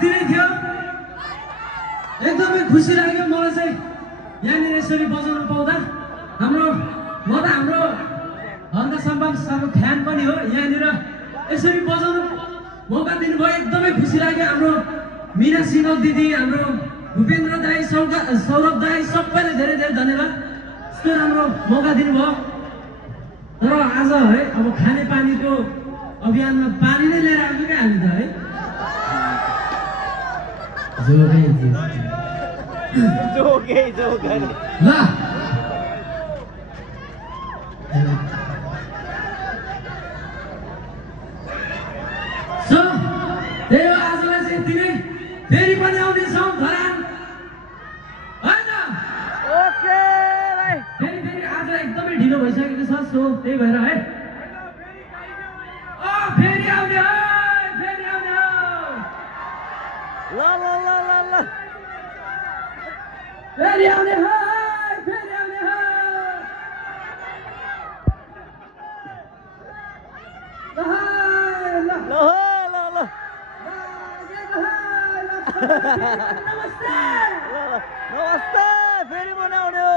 यति नै थियो एकदमै खुसी लाग्यो मलाई चाहिँ यहाँनिर यसरी बजाउन पाउँदा हाम्रो म त हाम्रो हर्क सम्मान सरको फ्यान पनि हो यहाँनिर यसरी बजाउन मौका दिनुभयो एकदमै खुसी लाग्यो हाम्रो मीना सिंह दिदी हाम्रो भूपेन्द्र दाई सौरभ दाई सबैले धेरै धेरै धन्यवाद यस्तो राम्रो मौका दिनुभयो तर आज है अब खाने पानीको अभियानमा पानी नै लिएर आएको क्या हामी त है जोगे ल त्यही हो आजलाई चाहिँ यति नै फेरि पनि आउनेछौँ धरान होइन ओके भाइ फेरि आज एकदमै ढिलो भइसकेको छ सो त्यही भएर है फेरि आउने हो फेरि आउने हो ल ल ल ल ल फेरि आउने हो फेरि आउने हो ल ल ल नमस्ते नमस्ते फेरि बनाउने हो